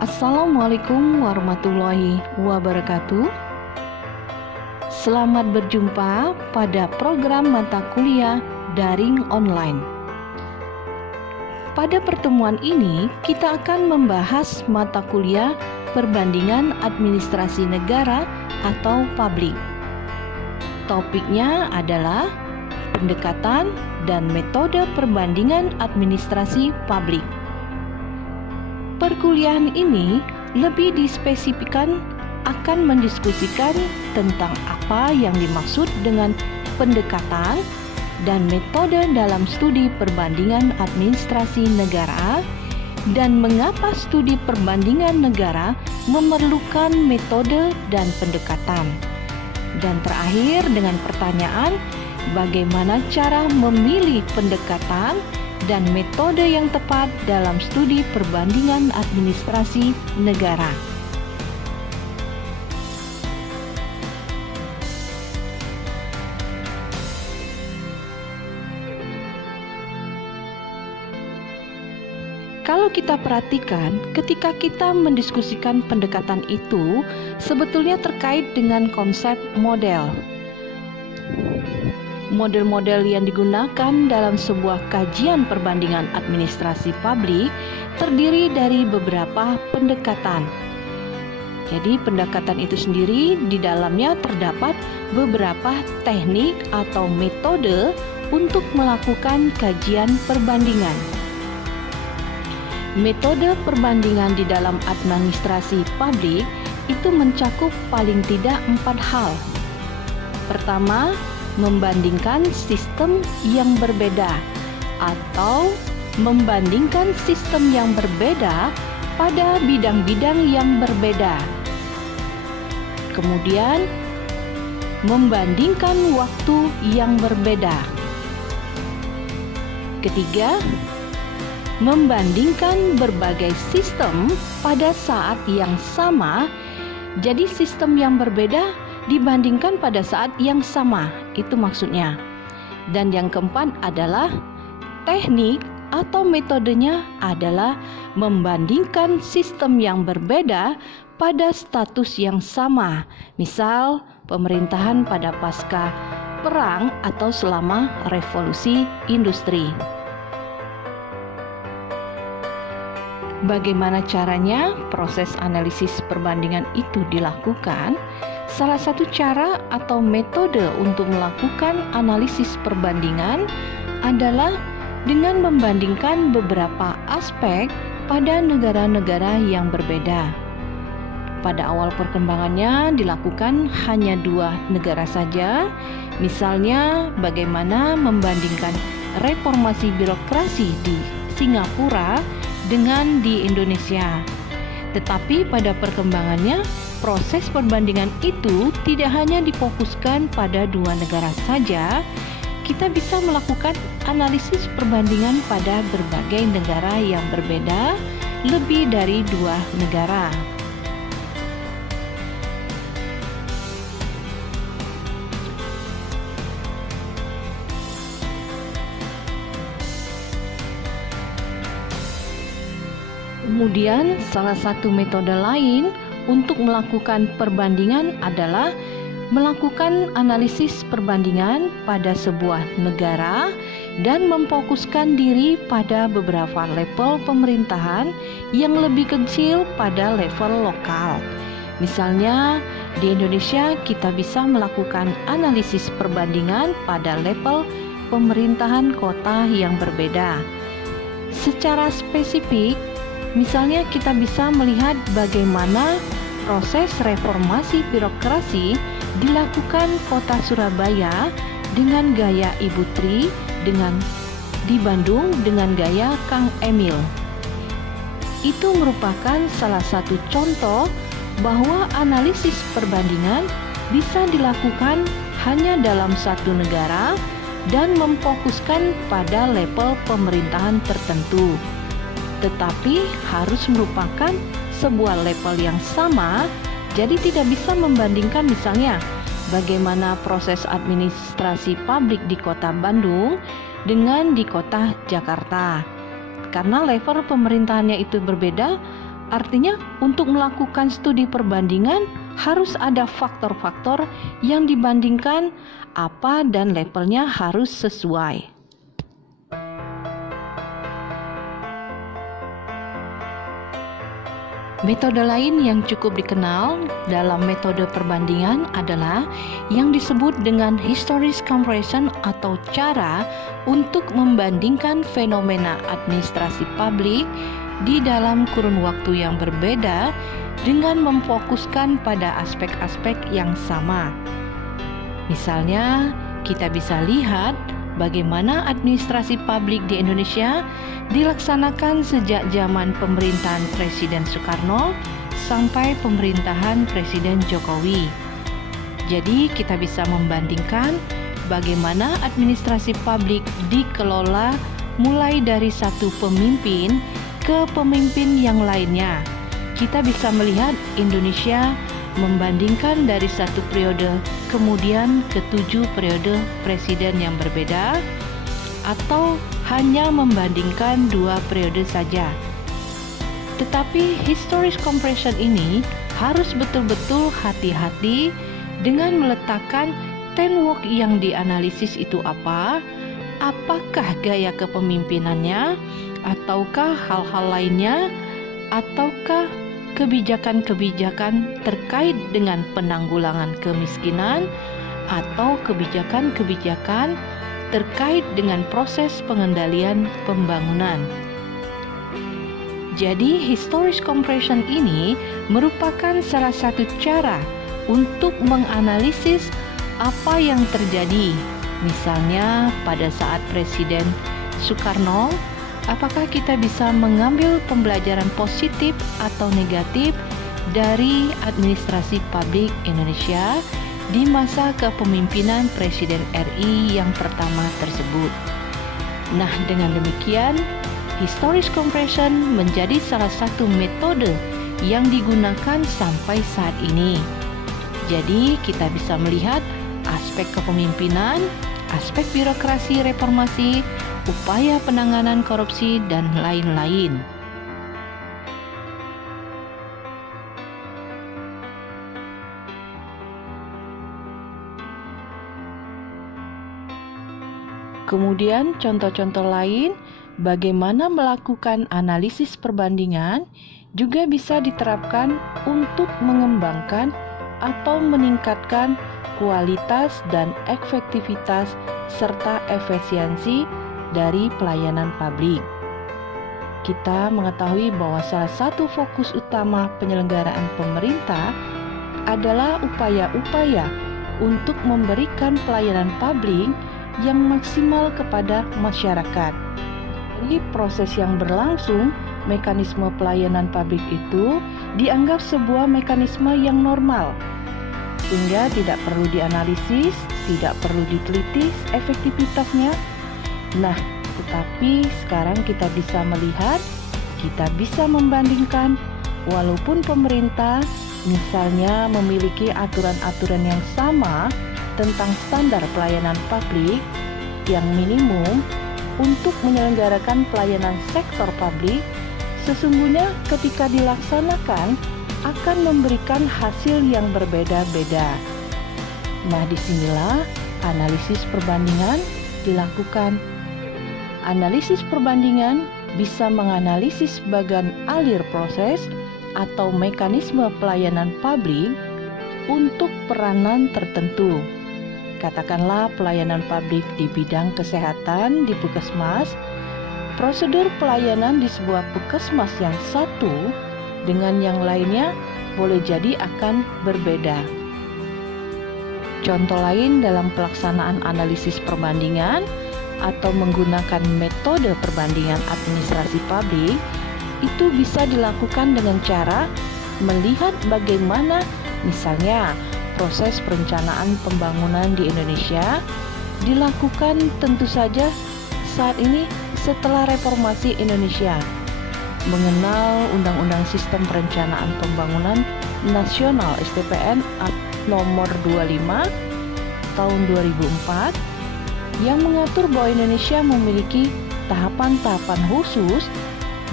Assalamualaikum warahmatullahi wabarakatuh. Selamat berjumpa pada program mata kuliah daring online. Pada pertemuan ini, kita akan membahas mata kuliah perbandingan administrasi negara atau publik. Topiknya adalah pendekatan dan metode perbandingan administrasi publik. Perkuliahan ini lebih dispesifikkan akan mendiskusikan tentang apa yang dimaksud dengan pendekatan dan metode dalam studi perbandingan administrasi negara dan mengapa studi perbandingan negara memerlukan metode dan pendekatan. Dan terakhir dengan pertanyaan, bagaimana cara memilih pendekatan dan metode yang tepat dalam studi perbandingan administrasi negara. Kalau kita perhatikan, ketika kita mendiskusikan pendekatan itu, sebetulnya terkait dengan konsep model. Model-model yang digunakan dalam sebuah kajian perbandingan administrasi publik terdiri dari beberapa pendekatan. Jadi pendekatan itu sendiri di dalamnya terdapat beberapa teknik atau metode untuk melakukan kajian perbandingan. Metode perbandingan di dalam administrasi publik itu mencakup paling tidak 4 hal. Pertama, membandingkan sistem yang berbeda atau membandingkan sistem yang berbeda pada bidang-bidang yang berbeda. Kemudian, membandingkan waktu yang berbeda. Ketiga, membandingkan berbagai sistem pada saat yang sama. Jadi sistem yang berbeda dibandingkan pada saat yang sama, itu maksudnya. Dan yang keempat adalah teknik atau metodenya adalah membandingkan sistem yang berbeda pada status yang sama, misal pemerintahan pada pasca perang atau selama revolusi industri. Bagaimana caranya proses analisis perbandingan itu dilakukan? Salah satu cara atau metode untuk melakukan analisis perbandingan adalah dengan membandingkan beberapa aspek pada negara-negara yang berbeda. Pada awal perkembangannya dilakukan hanya 2 negara saja, misalnya bagaimana membandingkan reformasi birokrasi di Singapura dengan di Indonesia. Tetapi pada perkembangannya, proses perbandingan itu tidak hanya difokuskan pada 2 negara saja. Kita bisa melakukan analisis perbandingan pada berbagai negara yang berbeda, lebih dari 2 negara. Kemudian, salah satu metode lain untuk melakukan perbandingan adalah melakukan analisis perbandingan pada sebuah negara dan memfokuskan diri pada beberapa level pemerintahan yang lebih kecil pada level lokal. Misalnya, di Indonesia kita bisa melakukan analisis perbandingan pada level pemerintahan kota yang berbeda. Secara spesifik, misalnya kita bisa melihat bagaimana proses reformasi birokrasi dilakukan kota Surabaya dengan gaya Ibu Tri, di Bandung dengan gaya Kang Emil. Itu merupakan salah satu contoh bahwa analisis perbandingan bisa dilakukan hanya dalam satu negara dan memfokuskan pada level pemerintahan tertentu, tetapi harus merupakan sebuah level yang sama. Jadi tidak bisa membandingkan misalnya bagaimana proses administrasi publik di kota Bandung dengan di kota Jakarta. Karena level pemerintahannya itu berbeda, Artinya, untuk melakukan studi perbandingan harus ada faktor-faktor yang dibandingkan apa dan levelnya harus sesuai. Metode lain yang cukup dikenal dalam metode perbandingan adalah yang disebut dengan historical comparison atau cara untuk membandingkan fenomena administrasi publik di dalam kurun waktu yang berbeda dengan memfokuskan pada aspek-aspek yang sama. Misalnya, kita bisa lihat bagaimana administrasi publik di Indonesia dilaksanakan sejak zaman pemerintahan Presiden Soekarno sampai pemerintahan Presiden Jokowi. Jadi kita bisa membandingkan bagaimana administrasi publik dikelola mulai dari satu pemimpin ke pemimpin yang lainnya. Kita bisa melihat Indonesia membandingkan dari satu periode kemudian ke 7 periode presiden yang berbeda, atau hanya membandingkan 2 periode saja. Tetapi historical comparison ini harus betul-betul hati-hati dengan meletakkan tenwok yang dianalisis itu apa, apakah gaya kepemimpinannya, ataukah hal-hal lainnya, ataukah kebijakan-kebijakan terkait dengan penanggulangan kemiskinan, atau kebijakan-kebijakan terkait dengan proses pengendalian pembangunan. Jadi, historical comparison ini merupakan salah satu cara untuk menganalisis apa yang terjadi. Misalnya, pada saat Presiden Soekarno, apakah kita bisa mengambil pembelajaran positif atau negatif dari administrasi publik Indonesia di masa kepemimpinan Presiden RI yang pertama tersebut. Nah, dengan demikian, historical comparison menjadi salah satu metode yang digunakan sampai saat ini. Jadi, kita bisa melihat aspek kepemimpinan, aspek birokrasi reformasi, upaya penanganan korupsi, dan lain-lain. Kemudian contoh-contoh lain bagaimana melakukan analisis perbandingan juga bisa diterapkan untuk mengembangkan atau meningkatkan kualitas dan efektivitas serta efisiensi dari pelayanan publik. Kita mengetahui bahwa salah satu fokus utama penyelenggaraan pemerintah adalah upaya-upaya untuk memberikan pelayanan publik yang maksimal kepada masyarakat. Jadi proses yang berlangsung, mekanisme pelayanan publik itu dianggap sebuah mekanisme yang normal, sehingga tidak perlu dianalisis, tidak perlu diteliti efektivitasnya. Nah, tetapi sekarang kita bisa melihat, kita bisa membandingkan, walaupun pemerintah misalnya memiliki aturan-aturan yang sama tentang standar pelayanan publik yang minimum untuk menyelenggarakan pelayanan sektor publik, sesungguhnya ketika dilaksanakan akan memberikan hasil yang berbeda-beda. Nah, disinilah analisis perbandingan dilakukan. Analisis perbandingan bisa menganalisis bagian alir proses atau mekanisme pelayanan publik untuk peranan tertentu. Katakanlah pelayanan publik di bidang kesehatan di puskesmas, prosedur pelayanan di sebuah puskesmas yang satu dengan yang lainnya boleh jadi akan berbeda. Contoh lain dalam pelaksanaan analisis perbandingan atau menggunakan metode perbandingan administrasi publik itu bisa dilakukan dengan cara melihat bagaimana misalnya proses perencanaan pembangunan di Indonesia dilakukan tentu saja saat ini setelah reformasi Indonesia, mengenal Undang-Undang Sistem Perencanaan Pembangunan Nasional STPN nomor 25 tahun 2004 yang mengatur bahwa Indonesia memiliki tahapan-tahapan khusus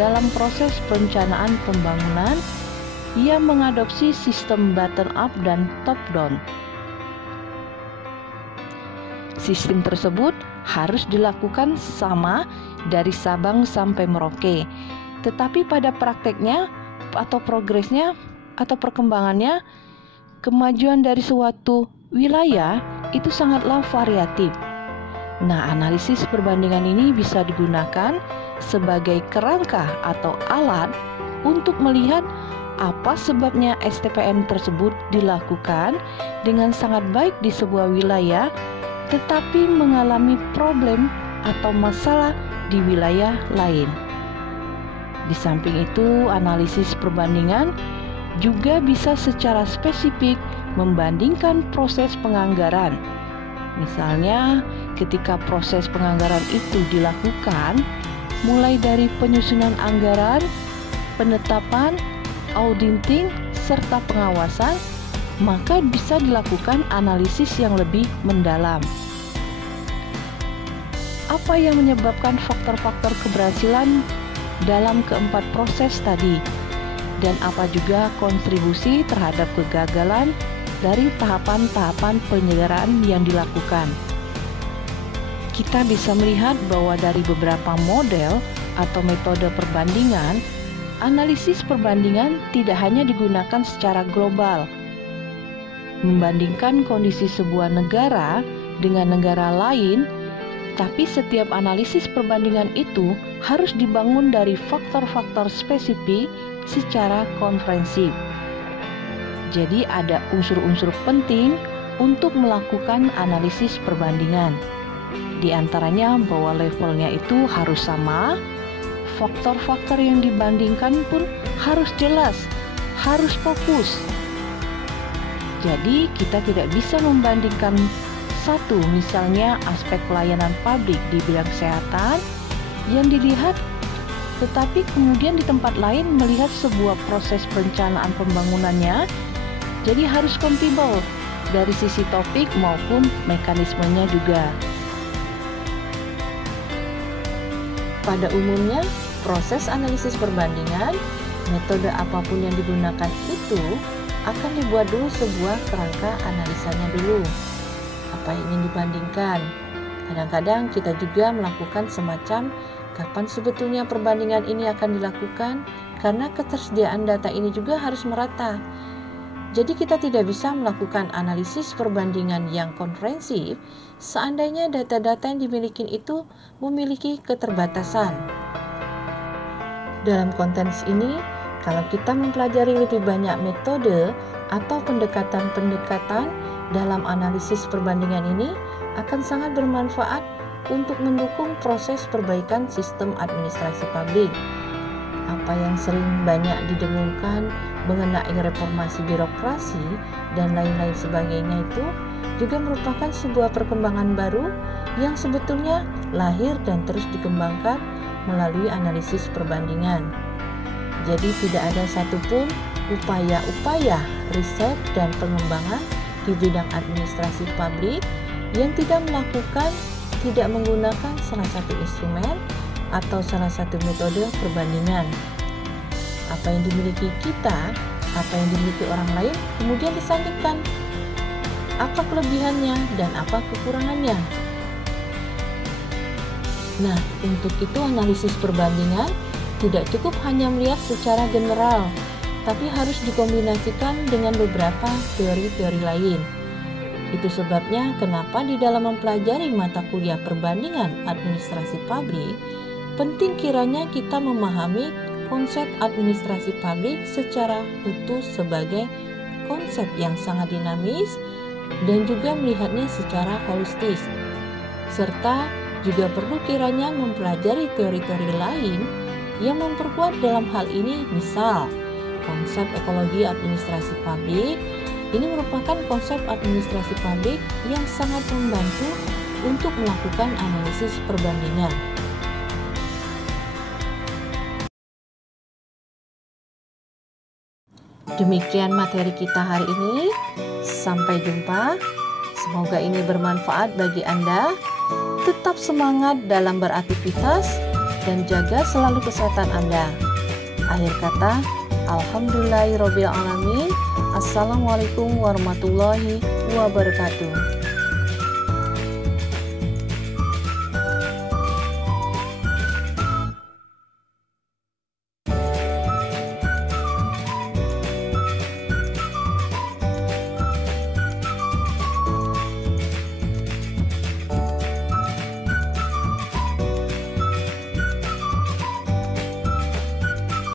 dalam proses perencanaan pembangunan yang mengadopsi sistem bottom up dan top down. Sistem tersebut harus dilakukan sama dari Sabang sampai Merauke, tetapi pada prakteknya atau progresnya atau perkembangannya, kemajuan dari suatu wilayah itu sangatlah variatif. Nah, analisis perbandingan ini bisa digunakan sebagai kerangka atau alat untuk melihat apa sebabnya STPN tersebut dilakukan dengan sangat baik di sebuah wilayah, tetapi mengalami problem atau masalah di wilayah lain. Di samping itu, analisis perbandingan juga bisa secara spesifik membandingkan proses penganggaran. Misalnya, ketika proses penganggaran itu dilakukan, mulai dari penyusunan anggaran, penetapan, auditing, serta pengawasan, maka bisa dilakukan analisis yang lebih mendalam. Apa yang menyebabkan faktor-faktor keberhasilan dalam keempat proses tadi? Dan apa juga kontribusi terhadap kegagalan dari tahapan-tahapan penyelenggaraan yang dilakukan? Kita bisa melihat bahwa dari beberapa model atau metode perbandingan, analisis perbandingan tidak hanya digunakan secara global. Membandingkan kondisi sebuah negara dengan negara lain, tapi setiap analisis perbandingan itu harus dibangun dari faktor-faktor spesifik secara komprehensif. Jadi ada unsur-unsur penting untuk melakukan analisis perbandingan. Di antaranya bahwa levelnya itu harus sama, faktor-faktor yang dibandingkan pun harus jelas, harus fokus. Jadi kita tidak bisa membandingkan satu, misalnya aspek pelayanan publik di bidang kesehatan yang dilihat, tetapi kemudian di tempat lain melihat sebuah proses perencanaan pembangunannya. Jadi harus kompatibel dari sisi topik maupun mekanismenya juga. Pada umumnya, proses analisis perbandingan, metode apapun yang digunakan itu akan dibuat dulu sebuah kerangka analisanya dulu. Apa yang ingin dibandingkan? Kadang-kadang kita juga melakukan semacam kapan sebetulnya perbandingan ini akan dilakukan, karena ketersediaan data ini juga harus merata. Jadi kita tidak bisa melakukan analisis perbandingan yang komprehensif seandainya data-data yang dimiliki itu memiliki keterbatasan. Dalam konteks ini, kalau kita mempelajari lebih banyak metode atau pendekatan-pendekatan dalam analisis perbandingan ini akan sangat bermanfaat untuk mendukung proses perbaikan sistem administrasi publik. Apa yang sering banyak didengungkan mengenai reformasi birokrasi dan lain-lain sebagainya itu juga merupakan sebuah perkembangan baru yang sebetulnya lahir dan terus dikembangkan melalui analisis perbandingan. Jadi tidak ada satupun upaya-upaya riset dan pengembangan di bidang administrasi publik yang tidak menggunakan salah satu instrumen atau salah satu metode perbandingan. Apa yang dimiliki kita, apa yang dimiliki orang lain, kemudian disandingkan. Apa kelebihannya dan apa kekurangannya? Nah, untuk itu analisis perbandingan tidak cukup hanya melihat secara general, tapi harus dikombinasikan dengan beberapa teori-teori lain. Itu sebabnya kenapa di dalam mempelajari mata kuliah perbandingan administrasi publik, penting kiranya kita memahami konsep administrasi publik secara utuh sebagai konsep yang sangat dinamis dan juga melihatnya secara holistis. Serta juga perlu kiranya mempelajari teori-teori lain yang memperkuat dalam hal ini, misal konsep ekologi administrasi publik. Ini merupakan konsep administrasi publik yang sangat membantu untuk melakukan analisis perbandingan. Demikian materi kita hari ini. Sampai jumpa. Semoga ini bermanfaat bagi Anda. Tetap semangat dalam beraktivitas. dan jaga selalu kesehatan Anda. Akhir kata, alhamdulillahirobbilalamin. Assalamualaikum warahmatullahi wabarakatuh.